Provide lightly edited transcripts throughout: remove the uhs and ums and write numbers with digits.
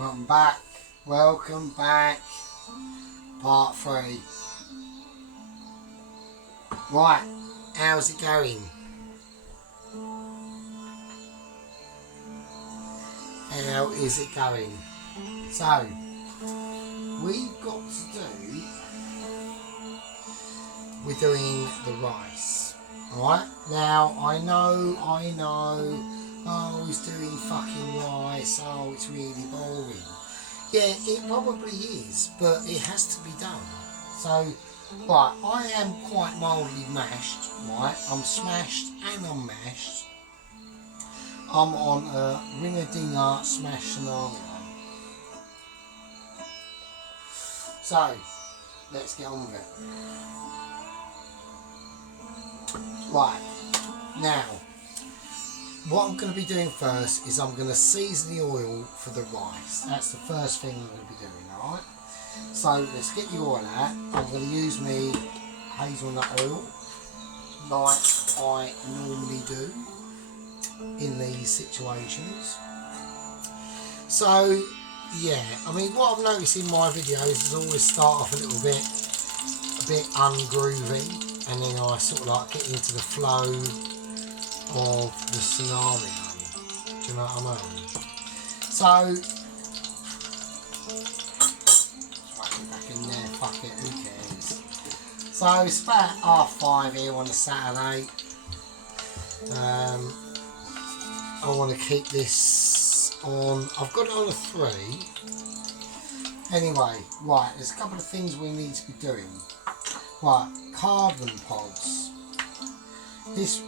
Welcome back, part 3. Right, how's it going? How is it going? So, we've got to we're doing the rice. Alright, now I know, oh, he's doing fucking rice, oh, it's really boring. Yeah, it probably is, but it has to be done. So, right, I am quite mildly mashed, right? I'm smashed and I'm mashed. I'm on a ring-a-dinger smash scenario. So, let's get on with it. Right, now, what I'm going to be doing first is I'm going to season the oil for the rice. That's the first thing I'm going to be doing, alright? So let's get the oil out. I'm going to use my hazelnut oil like I normally do in these situations. So yeah, I mean, what I've noticed in my videos is always start off a bit ungroovy, and then I sort of like get into the flow of the scenario. Do you know what I mean? So, whack it back in there, fuck it, who cares? So it's about 5:30 here on a Saturday. I want to keep this on, I've got it on a 3. Anyway, right, there's a couple of things we need to be doing. Right, cardamom pods. This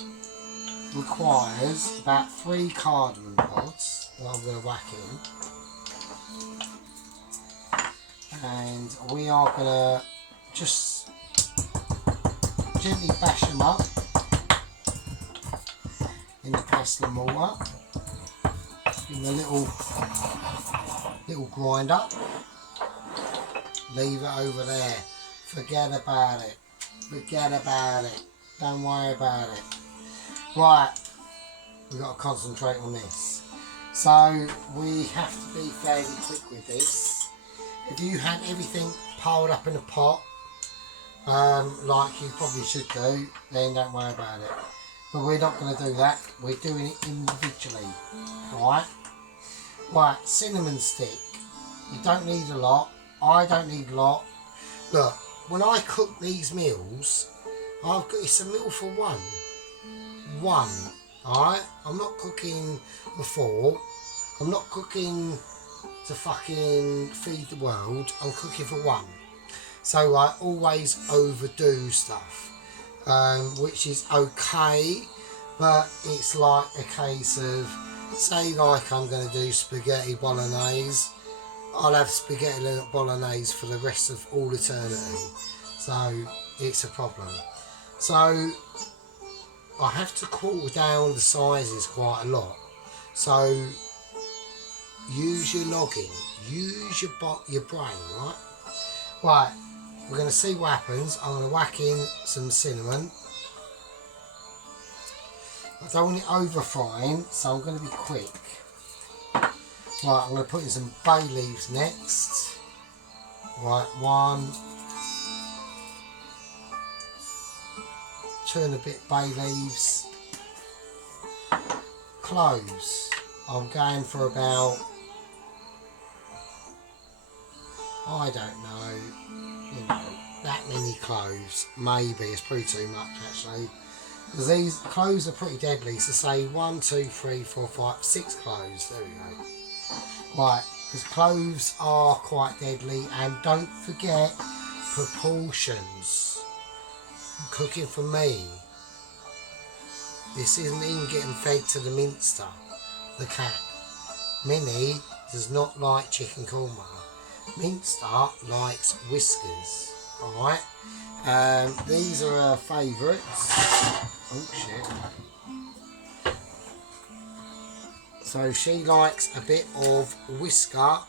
requires about 3 cardamom pods that I'm going to whack in, and we are going to just gently bash them up in the pestle and mortar. Give them a little grinder. Leave it over there. Forget about it. Don't worry about it. Right, we've got to concentrate on this. So we have to be fairly quick with this. If you had everything piled up in a pot, like you probably should do, then don't worry about it. But we're not going to do that. We're doing it individually. Alright? Right, cinnamon stick. You don't need a lot. I don't need a lot. Look, when I cook these meals, it's a meal for one. Alright? I'm not cooking for 4. I'm not cooking to fucking feed the world. I'm cooking for 1. So I always overdo stuff, which is okay, but it's like a case of, say like I'm going to do spaghetti bolognese, I'll have spaghetti bolognese for the rest of all eternity. So it's a problem. So I have to quarter down the sizes quite a lot. So use your noggin, use your brain, right? Right, we're going to see what happens. I'm going to whack in some cinnamon. I don't want it over frying, so I'm going to be quick. Right, I'm going to put in some bay leaves next. Right, 1, 2 and a bit bay leaves. Cloves. I'm going for about, I don't know, that many cloves. Maybe, it's pretty too much actually. Because these cloves are pretty deadly, so say 1, 2, 3, 4, 5, 6 cloves. There we go. Right, because cloves are quite deadly, and don't forget proportions. Cooking for me. This isn't even getting fed to the minster, the cat. Minnie does not like chicken korma. Minster likes whiskers. Alright, these are her favourites. Oh shit. So she likes a bit of whisker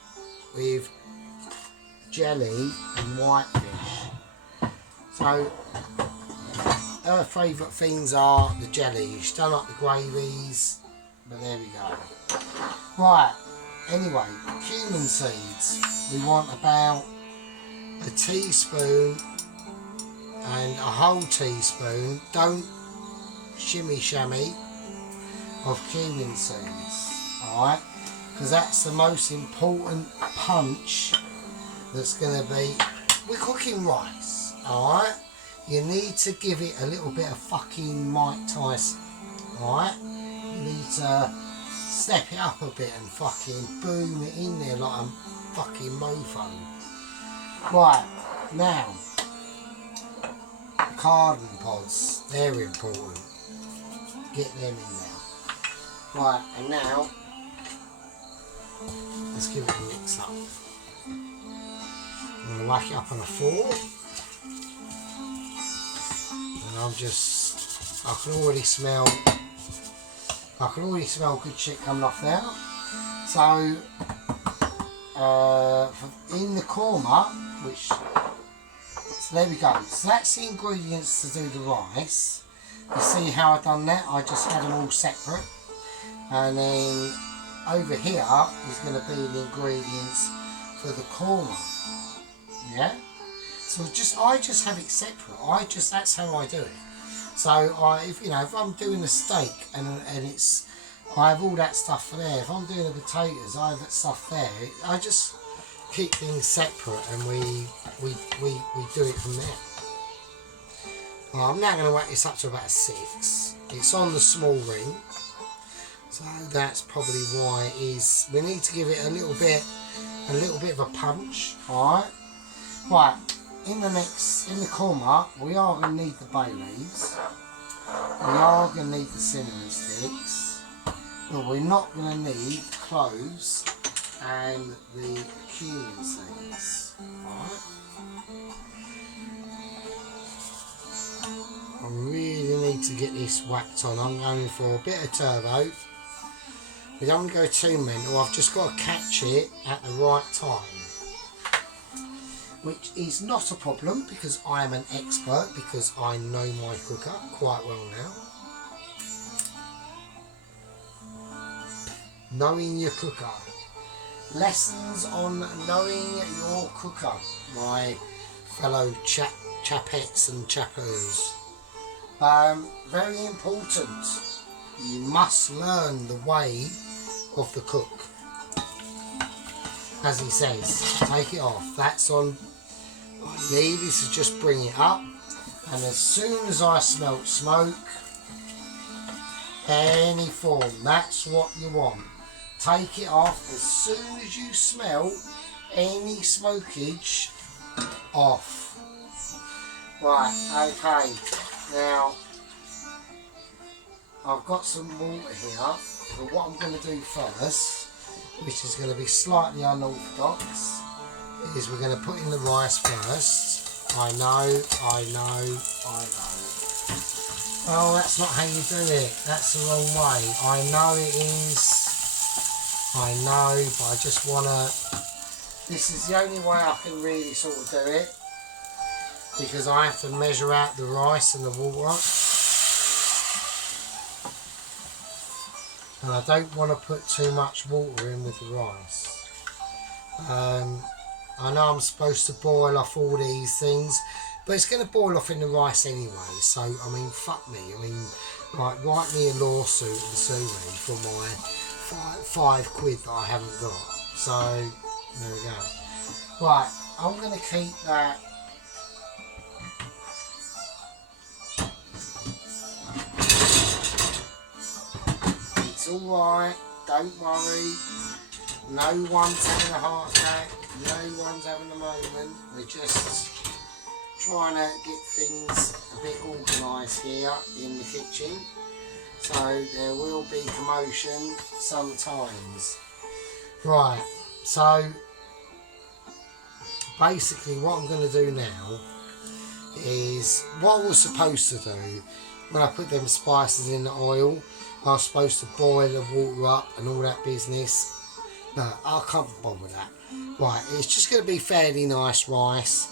with jelly and whitefish. So her favourite things are the jelly. She don't like the gravies, but there we go. Right, anyway, cumin seeds. We want about a teaspoon and a whole teaspoon, don't shimmy shammy, of cumin seeds, alright? Because that's the most important punch that's going to be, we're cooking rice, alright? You need to give it a little bit of fucking Mike Tyson, alright? You need to step it up a bit and fucking boom it in there like a fucking mofo. Right, now, cardon pods, they're important. Get them in now. Right, and now, let's give it a mix up. I'm going to whack it up on a fork. And I can already smell good shit coming off there. So, in the korma, so there we go. So that's the ingredients to do the rice. You see how I've done that? I just had them all separate. And then over here is going to be the ingredients for the korma. Yeah? So I just have it separate. That's how I do it. So if I'm doing a steak and I have all that stuff there. If I'm doing the potatoes, I have that stuff there. I just keep things separate and we do it from there. Well, I'm now going to whack this up to about a 6. It's on the small ring, so that's probably why it is. We need to give it a little bit of a punch. All right. Right. In the korma, we are going to need the bay leaves. We are going to need the cinnamon sticks, but we're not going to need cloves and the cumin seeds. Alright. I really need to get this whacked on. I'm going for a bit of turbo. We don't want to go too mental. I've just got to catch it at the right time, which is not a problem because I am an expert, because I know my cooker quite well now. Knowing your cooker. Lessons on knowing your cooker, my fellow chapettes and chappers. Very important. You must learn the way of the cook. As he says, take it off. That's on. I need is to just bring it up, and as soon as I smelt smoke, any form, that's what you want. Take it off as soon as you smell any smokage off. Right, okay. Now, I've got some water here, but what I'm going to do first, which is going to be slightly unorthodox, is we're going to put in the rice first. I know. Oh, that's not how you do it. That's the wrong way. I know it is. I know, but I just want to... This is the only way I can really sort of do it, because I have to measure out the rice and the water. And I don't want to put too much water in with the rice. I know I'm supposed to boil off all these things, but it's going to boil off in the rice anyway. So, I mean, fuck me. I mean, like, write me a lawsuit and sue me for my £5 that I haven't got. So, there we go. Right, I'm going to keep that. It's alright, don't worry. No one's having a heart attack, no one's having a moment. We're just trying to get things a bit organised here in the kitchen. So there will be commotion sometimes. Right, so basically what I'm going to do now is what I was supposed to do when I put them spices in the oil. I was supposed to boil the water up and all that business. No, I can't bother with that. Right, it's just going to be fairly nice rice.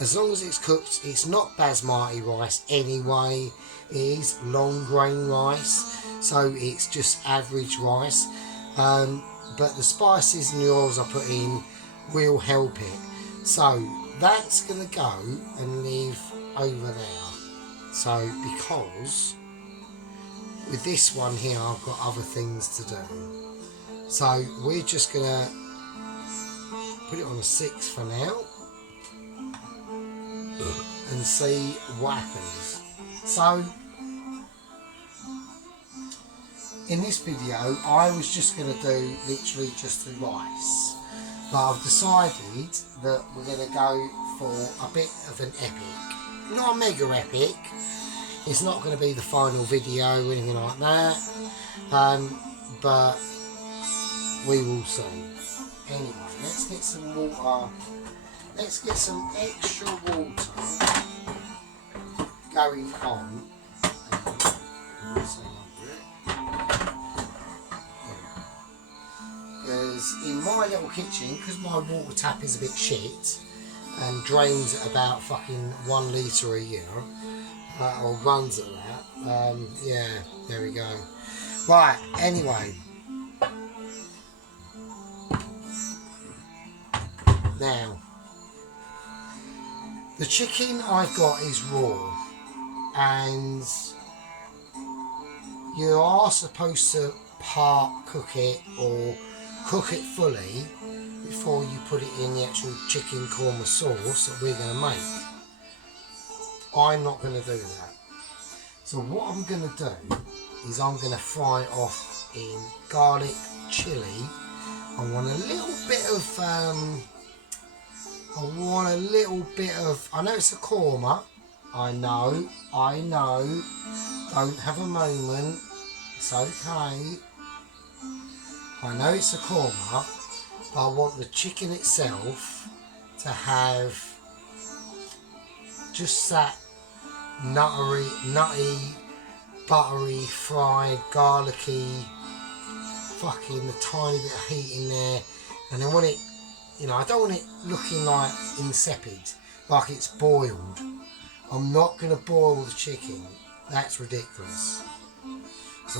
As long as it's cooked, it's not basmati rice anyway. It is long grain rice, so it's just average rice. but the spices and the oils I put in will help it. So that's going to go and live over there. So because with this one here I've got other things to do. So we're just going to put it on a 6 for now and see what happens. So in this video I was just going to do literally just the rice, but I've decided that we're going to go for a bit of an epic. Not a mega epic, it's not going to be the final video or anything like that, but we will see. Anyway, let's get some water, let's get some extra water going on. Because in my little kitchen, because my water tap is a bit shit and drains at about fucking 1 litre a year, or runs at that, yeah, there we go. Right, anyway. Now, the chicken I've got is raw, and you are supposed to part cook it or cook it fully before you put it in the actual chicken korma sauce that we're going to make. I'm not going to do that. So what I'm going to do is I'm going to fry it off in garlic chili. I want a little bit of I know it's a korma, I know, don't have a moment, it's okay. I know it's a korma, but I want the chicken itself to have just that nutty, buttery, fried, garlicky, fucking a tiny bit of heat in there, and I want it, you know, I don't want it looking like insipid, like it's boiled. I'm not going to boil the chicken, that's ridiculous. So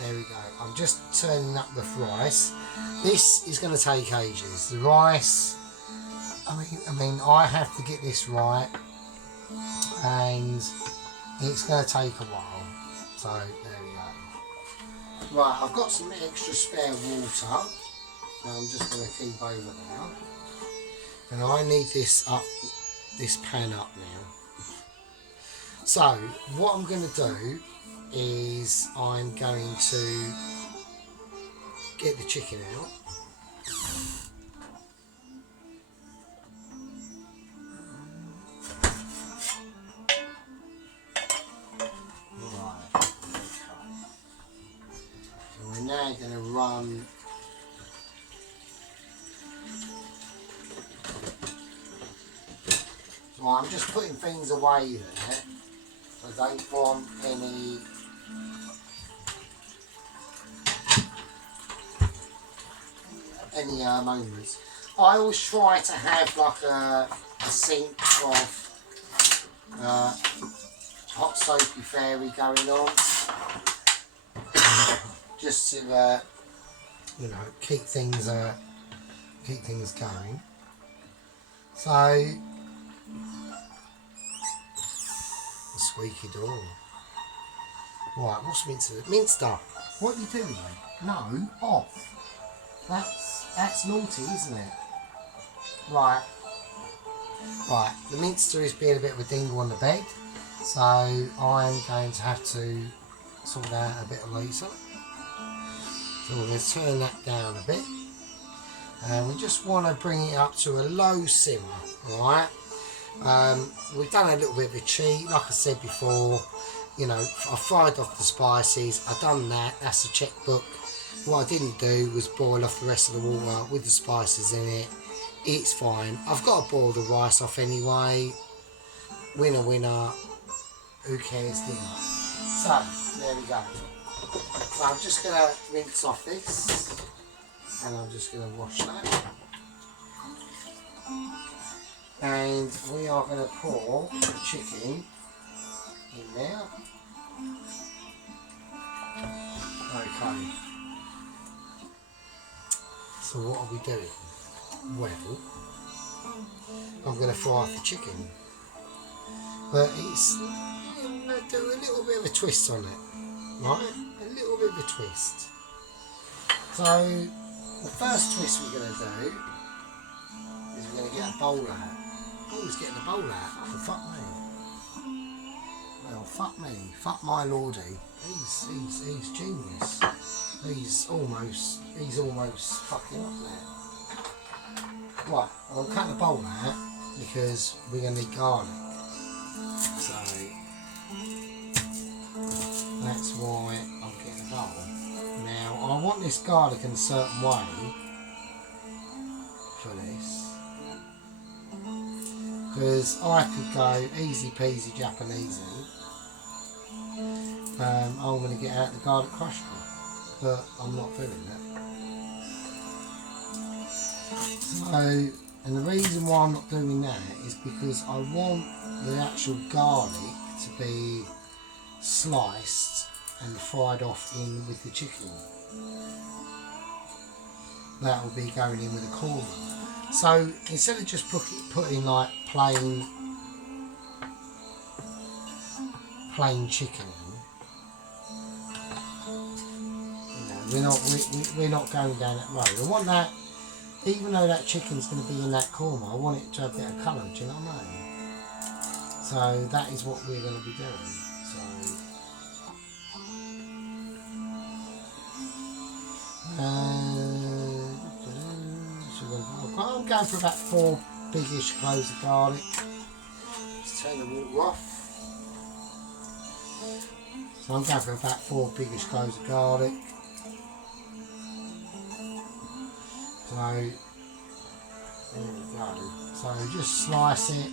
there we go, I'm just turning up the rice. This is going to take ages. The rice, I mean, I have to get this right, and it's going to take a while. So there we go. Right, I've got some extra spare water. Now I'm just going to keep over there, and I need this pan up now. So what I'm going to do is I'm going to get the chicken out. Right, okay. So we're now going to run Well, I'm just putting things away there. I don't want any moments. I always try to have like a sink of hot soapy fairy going on, just to you know, keep things going. So. Squeaky door. Right, what's Minster? Minster, what are you doing? No, off. That's naughty, isn't it? Right. Right, the Minster is being a bit of a dingle on the bed, so I'm going to have to sort that out a bit later. So we're going to turn that down a bit, and we just want to bring it up to a low simmer, right? We've done a little bit of a cheat, like I said before, you know, I fried off the spices, I've done that, that's a checkbook. What I didn't do was boil off the rest of the water with the spices in it. It's fine, I've got to boil the rice off anyway, winner, who cares, didn't I? So, there we go. So I'm just going to rinse off this, and I'm just going to wash that. And we are going to pour the chicken in there. Okay. So what are we doing? Well, I'm going to fry off the chicken. But I'm going to do a little bit of a twist on it. Right? A little bit of a twist. So, the first twist we're going to do is we're going to get a bowl out. Oh, he's getting a bowl out. Oh, fuck me. Well, fuck me. Fuck my lordy. He's genius. He's almost fucking up there. Right, I'll cut the bowl out because we're going to need garlic. So, that's why I'm getting a bowl. Now, I want this garlic in a certain way for this. Because I could go easy peasy Japanesey. I'm going to get out the garlic crusher, but I'm not doing that. So, and the reason why I'm not doing that is because I want the actual garlic to be sliced and fried off in with the chicken. That will be going in with the korma. So instead of just putting like plain chicken in, we're not going down that road. I want that, even though that chicken's going to be in that korma, I want it to have a bit of colour. Do you know what I mean? So that is what we're going to be doing. I'm going for about 4 biggish cloves of garlic. Let's turn the water off. So I'm going for about 4 biggish cloves of garlic. So there we go. So just slice it.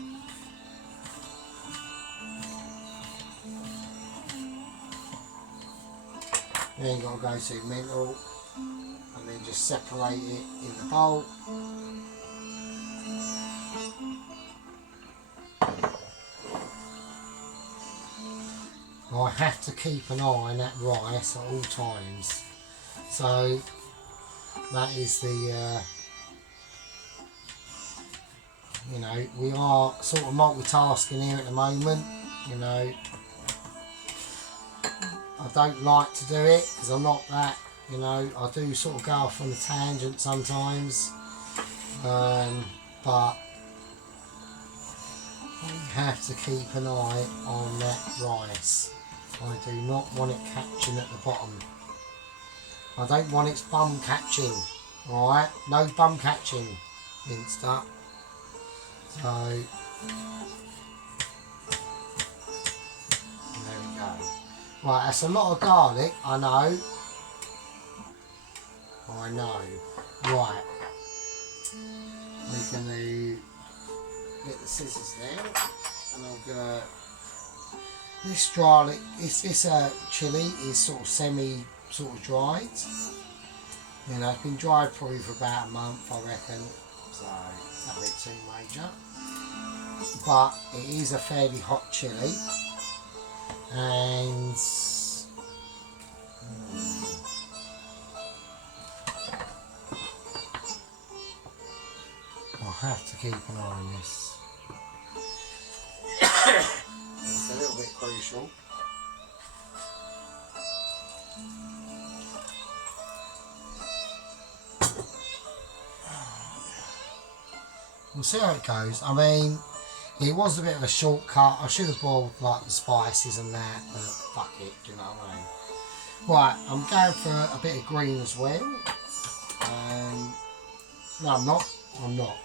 You ain't got to go too mental. And then just separate it in the bowl. I have to keep an eye on that rice at all times. So that is the, we are sort of multitasking here at the moment, I don't like to do it because I'm not that, I do sort of go off on a tangent sometimes, but we have to keep an eye on that rice. I do not want it catching at the bottom. I don't want its bum catching, alright? No bum catching, Insta. So, there we go. Right, that's a lot of garlic, I know. Right. We're going to get the scissors there, and I'm going to... This garlic, this chilli is sort of dried. It's been dried probably for about a month, I reckon. So, not a bit too major. But it is a fairly hot chilli. And... I'll have to keep an eye on this. It's a little bit crucial. We'll see how it goes. I mean, it was a bit of a shortcut. I should have boiled like the spices and that, but fuck it, do you know what I mean? Right, I'm going for a bit of green as well. No, I'm not.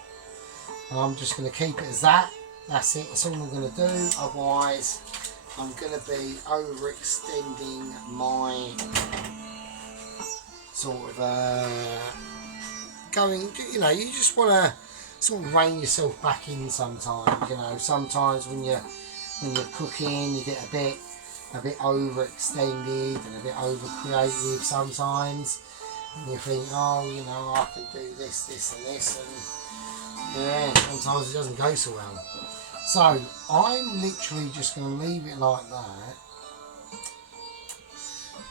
I'm just going to keep it as that. That's it, that's all I'm going to do. Otherwise, I'm going to be overextending my sort of going, you just want to sort of rein yourself back in sometimes, sometimes when you're cooking you get a bit overextended and a bit over creative sometimes, and you think, oh, I can do this and this, and yeah, sometimes it doesn't go so well. So I'm literally just going to leave it like that.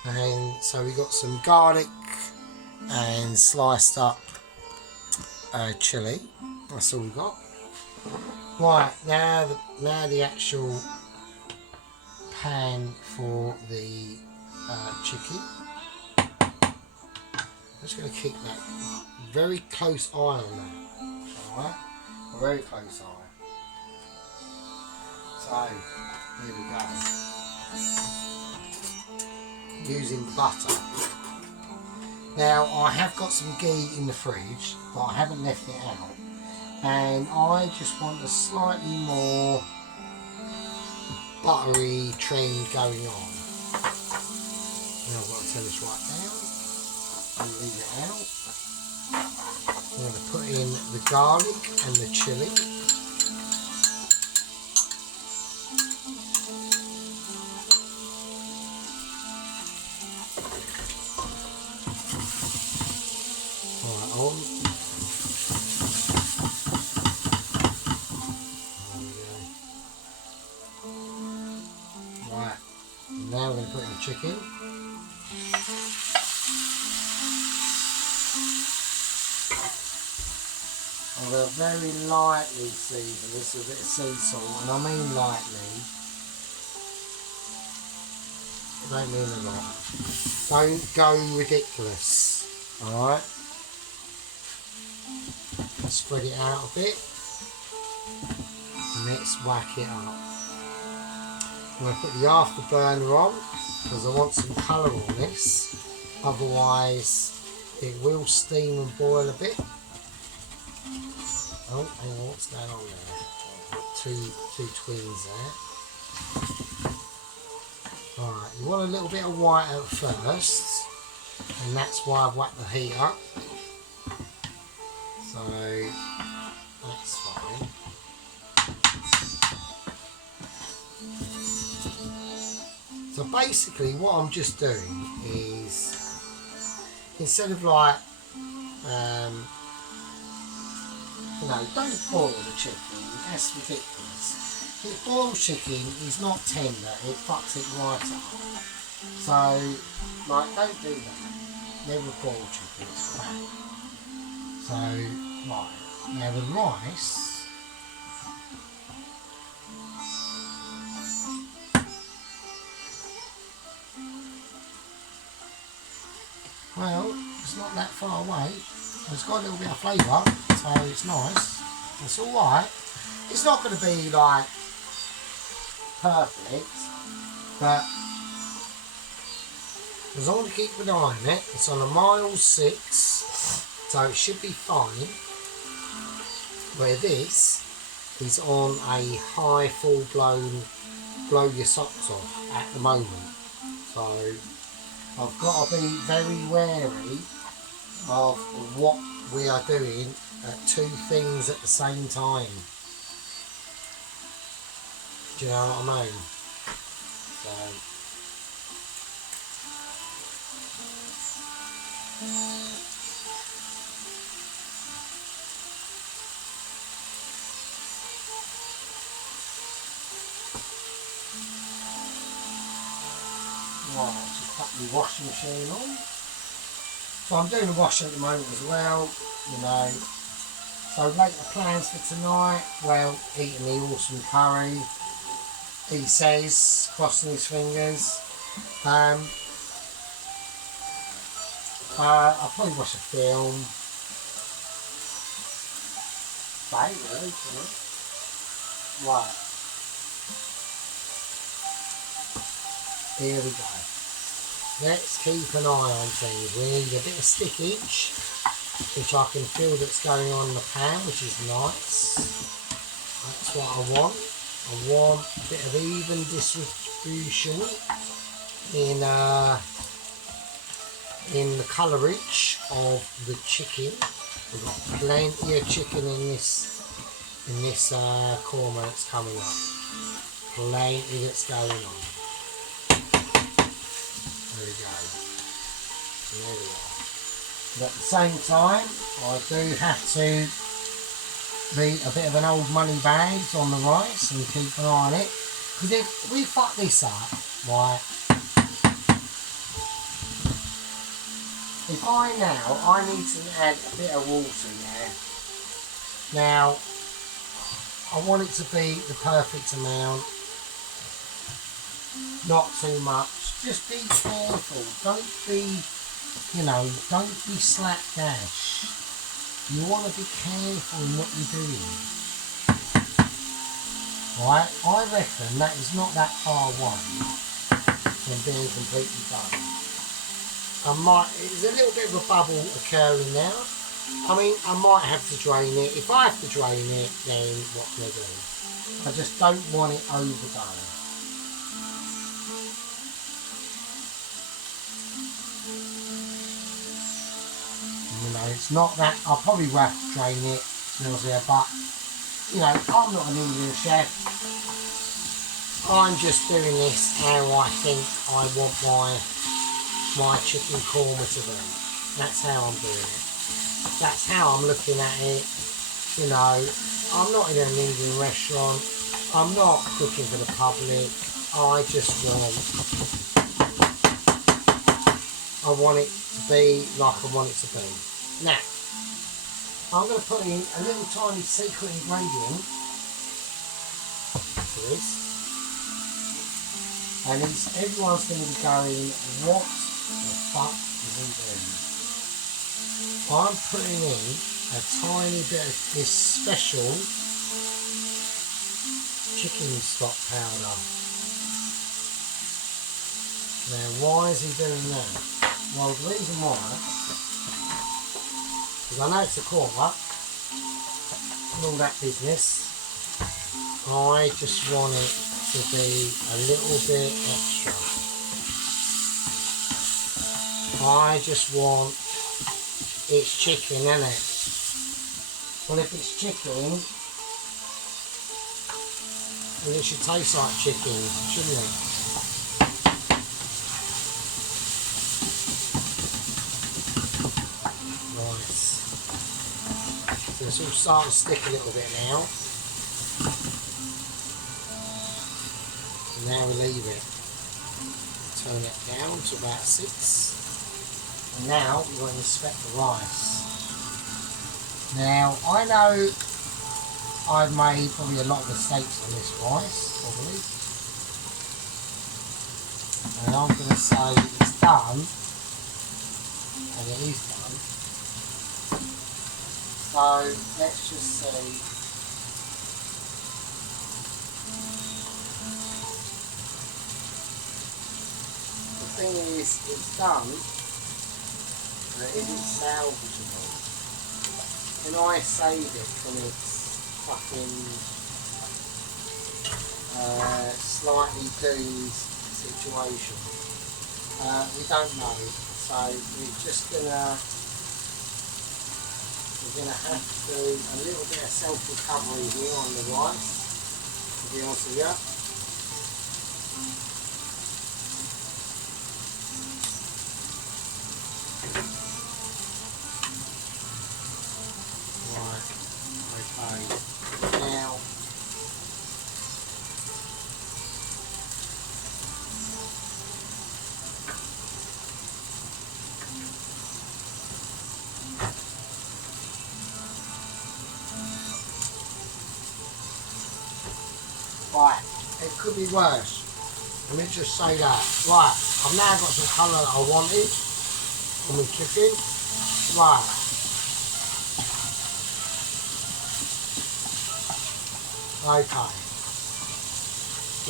And so we got some garlic and sliced up chilli. That's all we got. Right, now the actual pan for the chicken. I'm just going to keep that very close eye on that. Alright, a very close eye. So, here we go. Using butter. Now, I have got some ghee in the fridge, but I haven't left it out. And I just want a slightly more buttery trend going on. Now I've got to turn this right down and leave it out. I'm going to put in the garlic and the chilli. Right on. Right, now we're going to put in the chicken. I'm going to very lightly season this with a bit of sea salt, and I mean lightly. I don't mean a lot. Don't go ridiculous, alright? Spread it out a bit, and let's whack it up. I'm going to put the afterburner on because I want some colour on this, otherwise it will steam and boil a bit. Oh, hang on, what's going on there? Two twins there. Alright, you want a little bit of white at first, and that's why I've whacked the heat up. So, that's fine. So basically what I'm just doing is, instead of like, you know, don't boil the chicken, that's ridiculous. If boiled chicken is not tender, it fucks it right up. So, like, don't do that. Never boil chicken, it's crap. So, right, now the rice, well, it's not that far away. It's got a little bit of flavour, so it's nice. It's alright. It's not going to be like perfect, but as long as you keep an eye on it, it's on a mild 6, so it should be fine. Where this is on a high, full blown, blow your socks off at the moment. So I've got to be very wary of what we are doing at 2 things at the same time. Do you know what I mean? So, right, just put the washing machine on. So I'm doing the washing at the moment as well, you know. So later plans for tonight, well, eating the awesome curry, he says, crossing his fingers. I'll probably watch a film. Right. Here we go. Let's keep an eye on things. We need a bit of stickage, which I can feel that's going on in the pan, which is nice. That's what I want. I want a bit of even distribution in the colourage of the chicken. We've got plenty of chicken in this korma that's coming up. Plenty that's going on. There we go. There we are. But at the same time, I do have to be a bit of an old money bag on the rice and keep an eye on it. Because if we fuck this up, right, if I need to add a bit of water there, Now, I want it to be the perfect amount, not too much. Just be careful. Don't be, don't be slapdash. You want to be careful in what you're doing. Right? I reckon that is not that far away from being completely done. There's a little bit of a bubble occurring now. I mean, I might have to drain it. If I have to drain it, then what can I do? I just don't want it overdone. It's not that. I'll probably have to drain it, but I'm not an Indian chef. I'm just doing this how I think I want my chicken korma to be. That's how I'm doing it. That's how I'm looking at it. I'm not in an Indian restaurant. I'm not cooking for the public. I want it to be like I want it to be. Now, I'm going to put in a little tiny secret ingredient to this. And everyone's going to be going, what the fuck is he doing? I'm putting in a tiny bit of this special chicken stock powder. Now, why is he doing that? Well, the reason why, because I know it's a korma and all that business, I just want it to be a little bit extra. I just want it's chicken, isn't it? Well, if it's chicken, then it should taste like chicken, shouldn't it? Right. So it's all starting to stick a little bit now. And now we leave it. Turn it down to about 6. And now we're going to inspect the rice. Now, I know I've made probably a lot of mistakes on this rice, probably. And I'm going to say it's done, and it is done. So, let's just see. The thing is, it's done. But is it salvageable? Can I save it from its fucking slightly doomed situation? We don't know, so we're gonna have to do a little bit of self-recovery here on the rice, to be honest with you. Now, right, it could be worse. Let me just say that. Right, I've now got the colour that I wanted on my chicken. Right. Okay.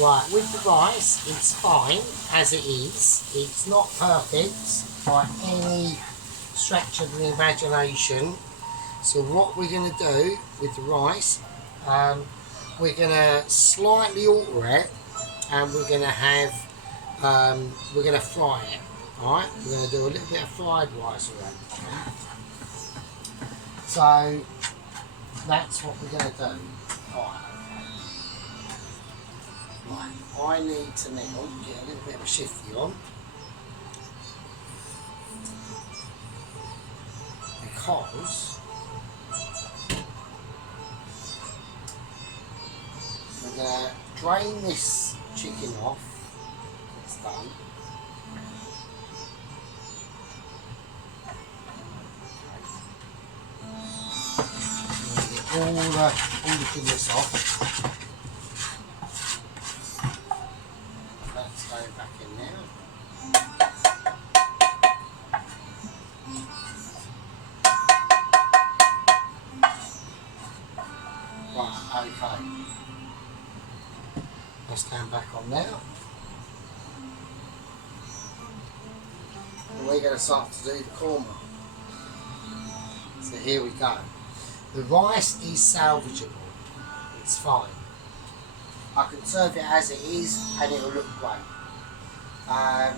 Right, with the rice, it's fine as it is. It's not perfect by any stretch of the imagination. So what we're going to do with the rice, we're going to slightly alter it, and we're going to have, we're going to fry it. Alright, we're going to do a little bit of fried rice around the time. So that's what we're going to do. Alright. Right, I need to now get a little bit of a shifty on, because we're going to drain this chicken off. It's done. Get all all the goodness off. That's going back in now. Right, okay. That's going back on now. And we're going to start to do the korma. So here we go. The rice is salvageable. It's fine. I can serve it as it is and it'll look great. I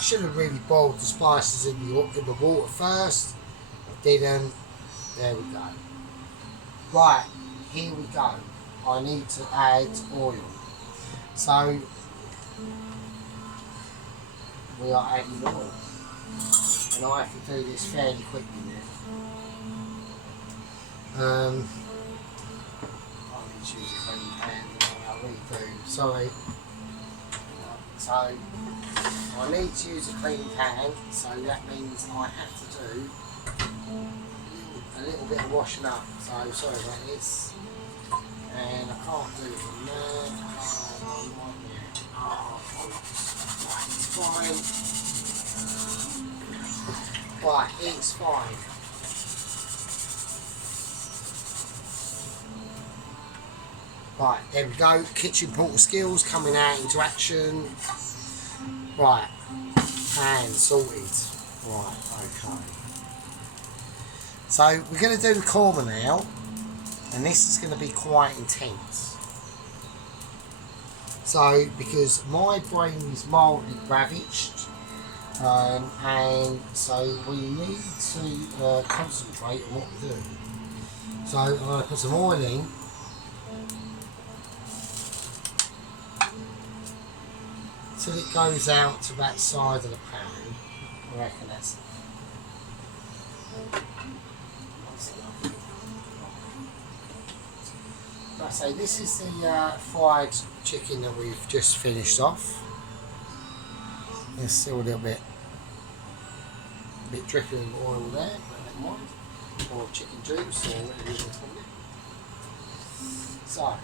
should have really boiled the spices in the water first. I didn't. There we go. Right, here we go. I need to add oil. So we are adding oil. And I have to do this fairly quickly now. I need to use a clean pan. I really do. Sorry. So I need to use a clean pan. So that means I have to do a little bit of washing up. So sorry about this. And I can't do it from there. Right, it's fine. Right, it's fine. Right, there we go. Kitchen porter skills coming out into action. Right, and sorted. Right, okay. So we're going to do the korma now, and this is going to be quite intense. So, because my brain is mildly ravaged, and so we need to concentrate on what we're doing. So I'm going to put some oil in. Till it goes out to that side of the pan. I reckon that's like I say, this is the fried chicken that we've just finished off. There's still a little bit dripping of oil there, but never mind. Or chicken juice, or whatever you want to call it.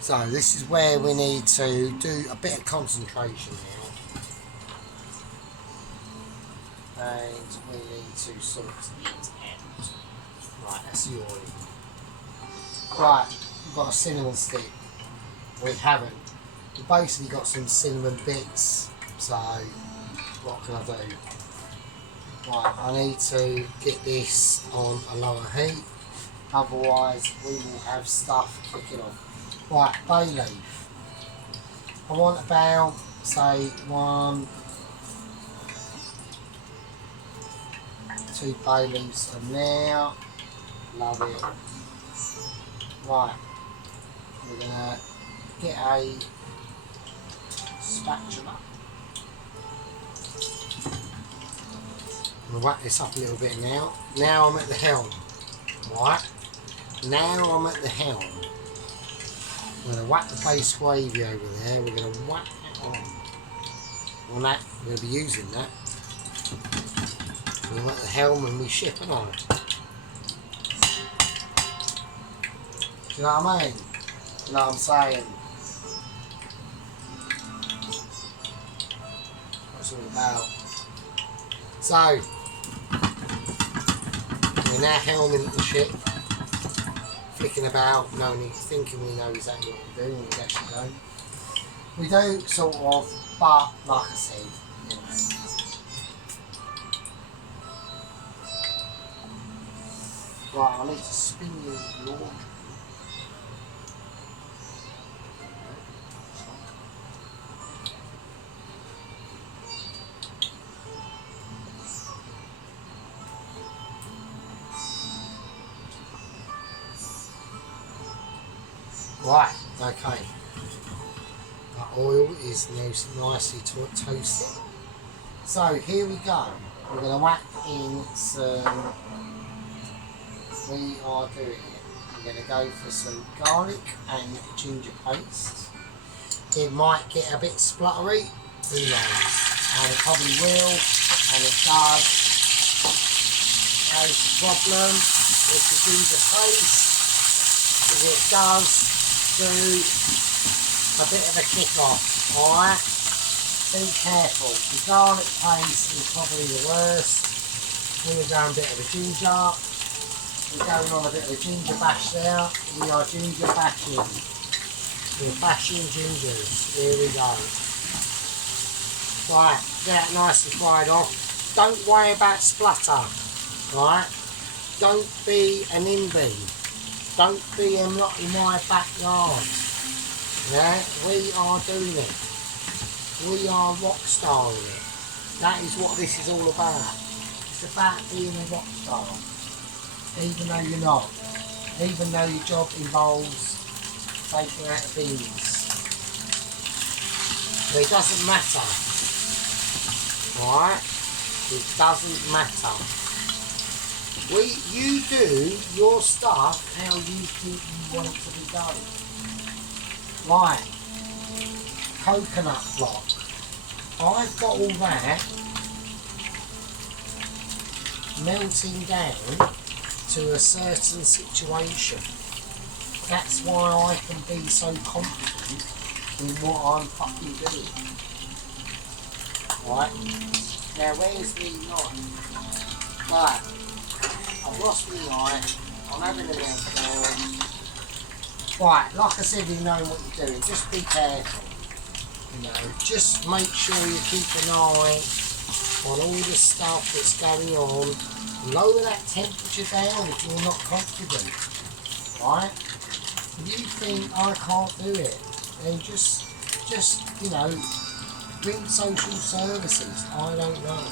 So this is where we need to do a bit of concentration now. And we need to sort it out. Right, that's the oil. Right, we've got a cinnamon stick. We haven't. We've basically got some cinnamon bits. So, what can I do? Right, I need to get this on a lower heat. Otherwise, we will have stuff kicking on. Right, bay leaf. I want about, say, 1, 2 bay leaves in there. Love it. Right, we're going to get a spatula. I'm going to whack this up a little bit now. Now I'm at the helm. Right, now I'm at the helm. I'm going to whack the base gravy over there. We're going to whack that on that. We're going to be using that. We're at the helm and we shipping on it. Do you know what I mean? You know what I'm saying? What's it all about? So, we're now helming the ship. Flicking about, thinking we know exactly what we're doing, we actually don't. We do, sort of, but like I said, you know. Right, I need to spin the laundry. Right, okay. Our oil is nicely toasted. So here we go. We're going to whack in some. We are doing it. We're going to go for some garlic and ginger paste. It might get a bit spluttery, who knows? And it probably will, and it does. Okay, the problem with the ginger paste is it does do a bit of a kick off, alright? Be careful. The garlic paste is probably the worst. We're going a bit of a ginger. We're going on a bit of a ginger bash there. We are ginger bashing. We're bashing gingers. Here we go. Right, get that nice and fried off. Don't worry about splutter. Right? Don't be an NIMBY. Don't be a not in my backyard. Yeah? We are doing it. We are rock starring it. That is what this is all about. It's about being a rock star. Even though you're not. Even though your job involves taking out the bins. But it doesn't matter. Right? It doesn't matter. You do your stuff how you think you want it to be done. Right. Coconut block. I've got all that melting down to a certain situation. That's why I can be so confident in what I'm fucking doing. Right? Now where's the knife? Right. I've lost my knife. I'm having a meltdown. Right, like I said, you know what you're doing. Just be careful. You know, just make sure you keep an eye on all the stuff that's going on. Lower that temperature down if you're not confident. Right? If you think I can't do it, then just you know, ring social services. I don't know.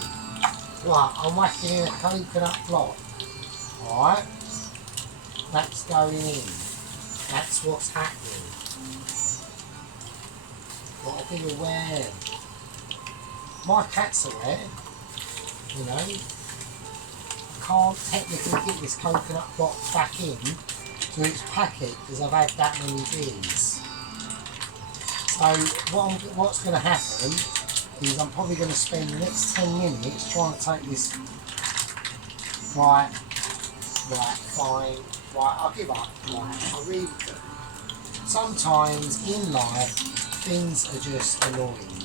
Right, I'm whacking in a coconut block. Alright? That's going in. That's what's happening. Got to be aware. My cat's aware. You know. I can't technically get this coconut block back in to its packet because I've had that many beers. So what's going to happen is I'm probably going to spend the next 10 minutes trying to take this. Right, fine. Right, I'll give up. Right, I really do. Sometimes in life, things are just annoying.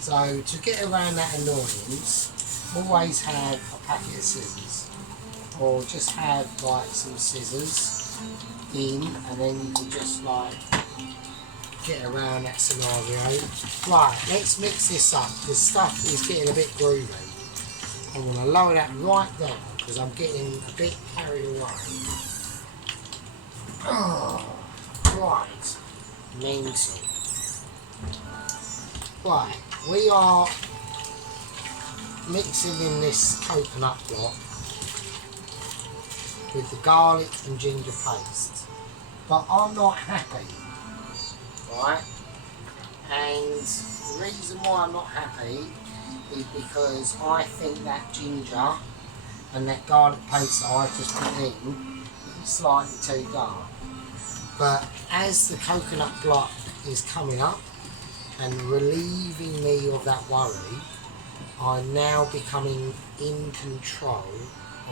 So to get around that annoyance, always have a packet of scissors. Or just have like some scissors in, and then you can just like get around that scenario. Right, let's mix this up. The stuff is getting a bit groovy. I'm going to lower that right down because I'm getting a bit carried away. Oh, right, mental. Right, we are mixing in this coconut block with the garlic and ginger paste. But I'm not happy, right? And the reason why I'm not happy is because I think that ginger and that garlic paste that I've just put in is slightly too dark. But as the coconut block is coming up and relieving me of that worry, I'm now becoming in control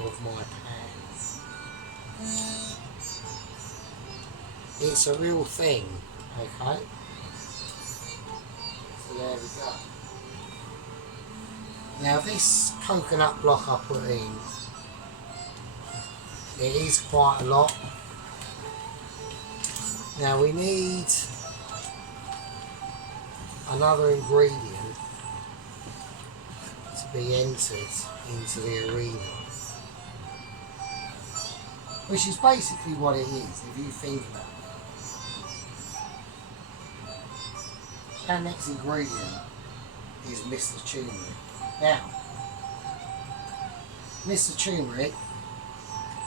of my pan. It's a real thing, okay? So there we go. Now this coconut block I put in, it is quite a lot. Now we need another ingredient to be entered into the arena. Which is basically what it is, if you think about it. Our next ingredient is Mr. Turmeric. Now, Mr. Turmeric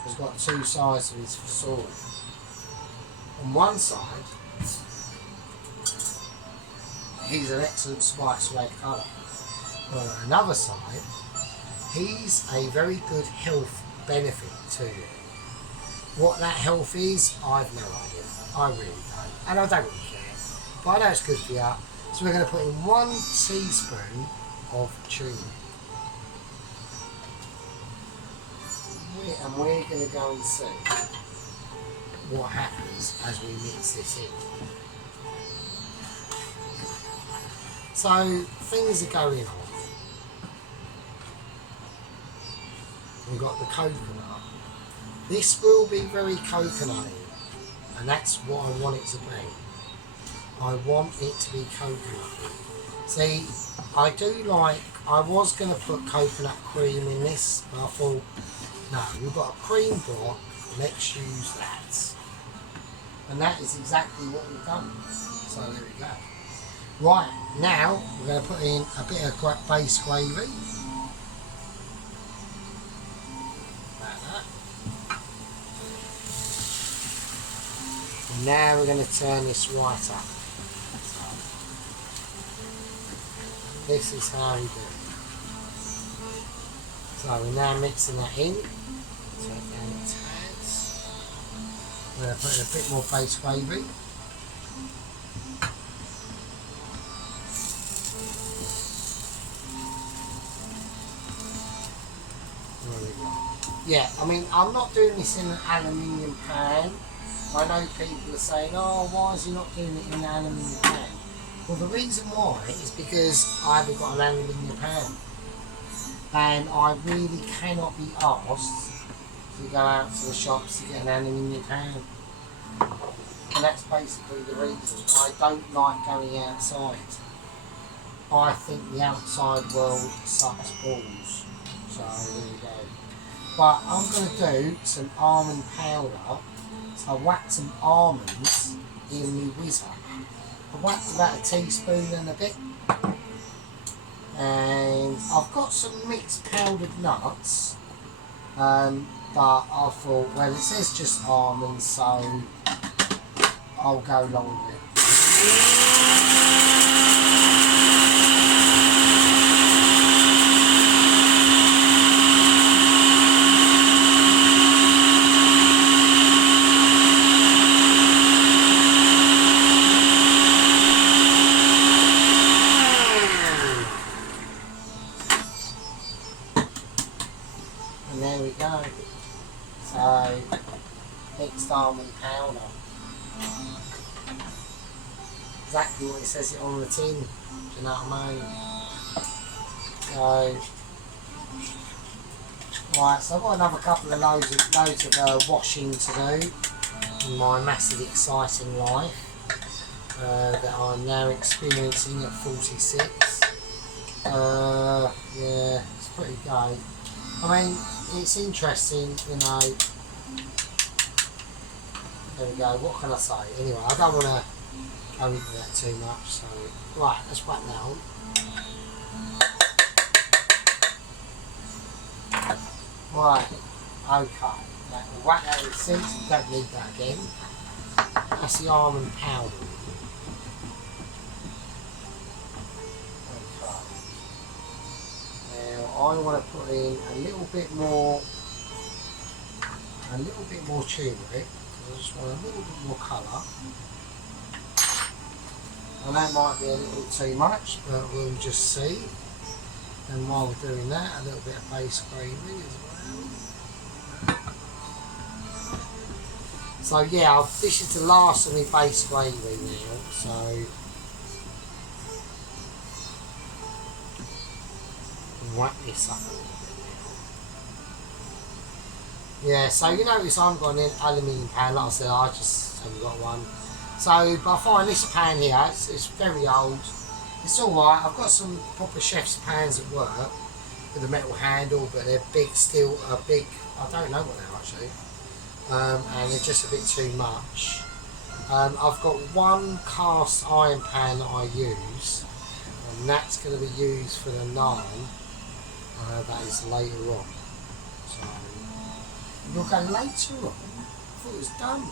has got two sides of his sword. On one side, he's an excellent spice red colour. But on another side, he's a very good health benefit to you. What that health is, I've no idea. I really don't. And I don't really care. But I know it's good for you. So we're going to put in 1 teaspoon of turmeric. and we're going to go and see what happens as we mix this in. So things are going on. We've got the coconut. This will be very coconutty, and that's what I want it to be. I want it to be coconutty. See, I was going to put coconut cream in this, but I thought, no, we've got a cream block, let's use that. And that is exactly what we've done. So there we go. Right, now we're going to put in a bit of base gravy. Like that. And now we're going to turn this right up. This is how we do it. So we're now mixing that in. Take down the tads. We're going to put in a bit more base gravy. Yeah, I mean, I'm not doing this in an aluminium pan. I know people are saying, oh, why is he not doing it in an aluminium pan? Well, the reason why is because I haven't got an aluminium pan. And I really cannot be asked to go out to the shops to get an aluminium pan. And that's basically the reason. I don't like going outside. I think the outside world sucks balls. So there you go. But I'm going to do some almond powder. So I whacked some almonds in my whizzer. I whacked about a teaspoon and a bit. And I've got some mixed powdered nuts. But I thought, well, it says just almonds, so I'll go along with it. And there we go. So, mixed almond powder. Exactly what it says it on the tin. Do you know what I mean? So, right, so I've got another couple of loads of washing to do in my massive exciting life that I'm now experiencing at 46. Yeah, it's pretty great. I mean, it's interesting, you know. There we go, what can I say? Anyway, I don't want to go into that too much, so. Right, let's whack that on. Right, okay. Now, we'll whack that with since we don't need that again. That's the almond powder. I want to put in a little bit more turmeric because I just want a little bit more colour. And that might be a little bit too much, but we'll just see. And while we're doing that, a little bit of base gravy as well. So yeah, this is the last of my base gravy now. So. Whack this up a little bit now. Yeah, so you notice I haven't got an aluminium pan, like I said, I just haven't got one. So, but I find this pan here, it's very old. It's alright, I've got some proper chef's pans at work with a metal handle, but they're big still, big, I don't know what they are actually. And they're just a bit too much. I've got one cast iron pan that I use, and that's going to be used for the naan. That is later on. So you'll go later on. I thought it was done.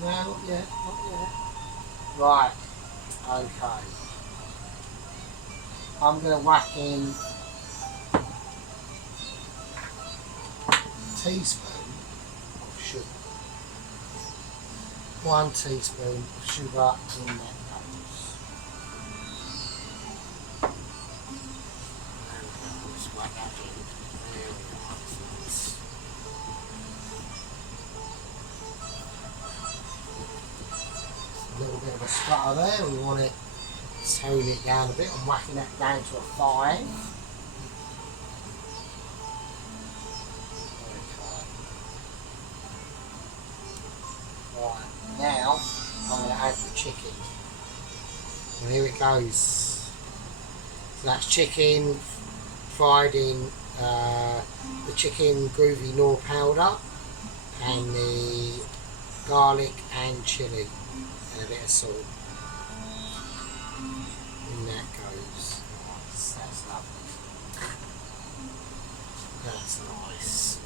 No, not yet, not yet. Right, okay. I'm going to whack in a teaspoon of sugar. 1 teaspoon of sugar in that. little bit of a sputter there. We want it to tone it down a bit. I'm whacking that down to a 5. Right, now I'm going to add the chicken. And here it goes. So that's chicken fried in the chicken groovy Knorr powder and the garlic and chilli and a bit of salt. In that goes. Nice, that's lovely. That's nice.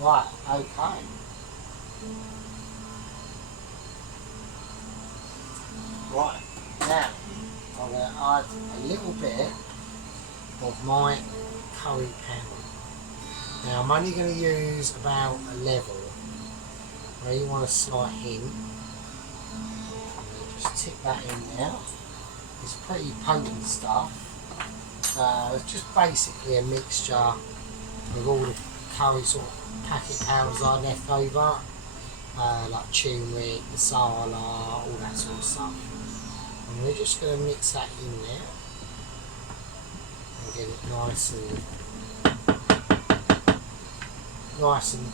Right, okay. Right, now I'm going to add a little bit of my curry powder. Now I'm only going to use about a level. Where you want a slight hint. Just tip that in now. It's pretty potent stuff. It's just basically a mixture of all the curry sort of packet powders I left over, like turmeric, masala, all that sort of stuff. And we're just going to mix that in there and get it nice and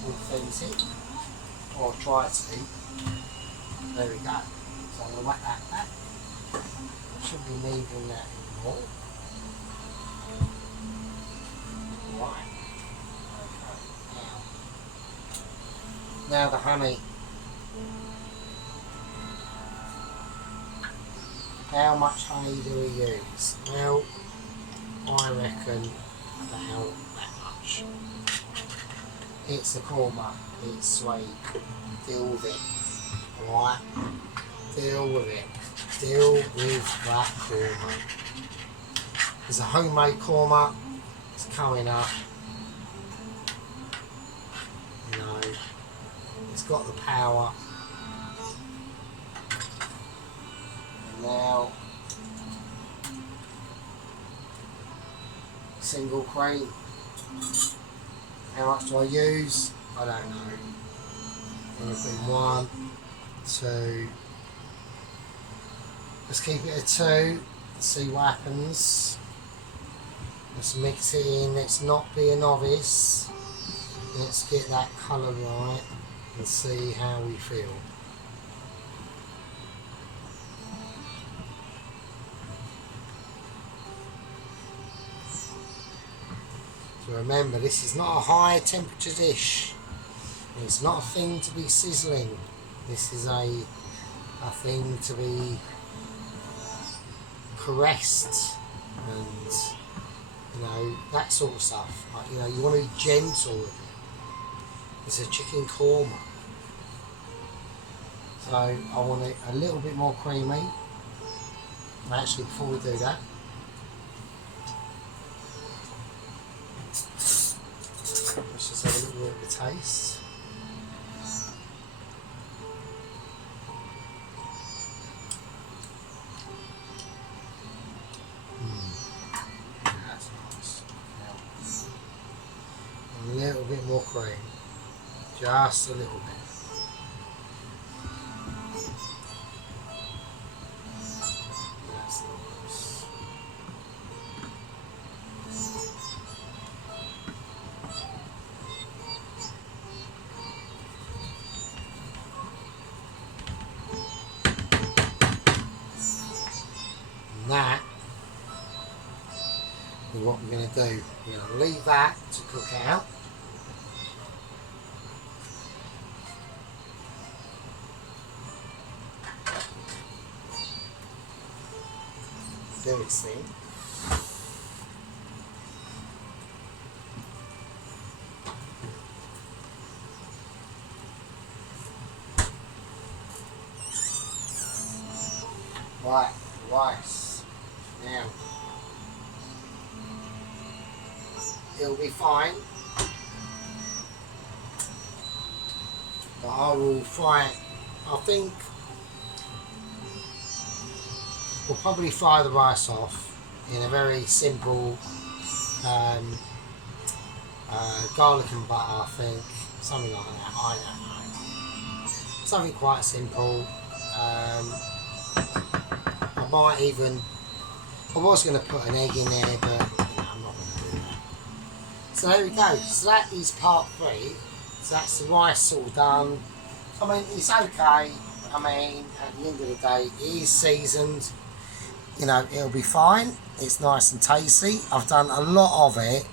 authentic, or try to be. There we go. So I'm going to whack that back. I shouldn't be needing that anymore. Right. Now the honey. How much honey do we use? Well, I reckon about that much. It's the korma. It's sweet. Deal with it. Alright? Deal with it. Deal with that korma. There's a homemade korma. It's coming up. No. It's got the power. And now, single cream. How much do I use? I don't know. I'm going to put in 1, 2. Let's keep it at 2. Let's see what happens. Let's mix it in. Let's not be a novice. Let's get that colour right and see how we feel. So remember, this is not a high temperature dish. It's not a thing to be sizzling. This is a thing to be caressed and, you know, that sort of stuff. Like, you know, you want to be gentle with it. It's a chicken korma. So I want it a little bit more creamy. Actually, before we do that, let's just have a little bit of a taste. That's nice. Now, a little bit more cream. Just a little bit. That's nice. And that is what we're going to do. We're going to leave that to cook out. Do its thing. Right, rice. Now, it'll be fine. But I will fry it. I think we'll probably fry the rice off in a very simple garlic and butter, I think. Something like that, I don't know. Something quite simple. I might even, I was going to put an egg in there, but I'm not going to do that. So there we go. So that is part 3. So that's the rice all done. I mean, it's okay. I mean, at the end of the day, it is seasoned. You know, it'll be fine. It's nice and tasty. I've done a lot of it.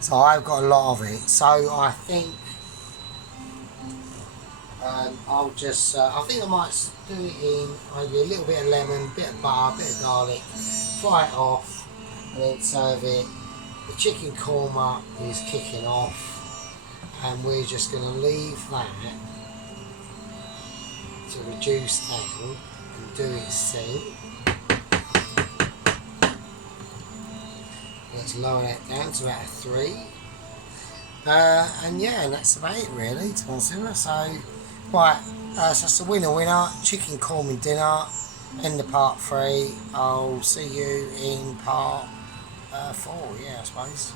So I've got a lot of it. So I think I'll just, I think I might do it in maybe a little bit of lemon, bit of butter, bit of garlic, fry it off, and then serve it. The chicken korma is kicking off, and we're just going to leave that to reduce down and do its thing. Let's lower that down to about a 3. And yeah, and that's about it really, to consider. So, right, so that's a winner, chicken korma dinner, end of part 3. I'll see you in part 4, yeah, I suppose.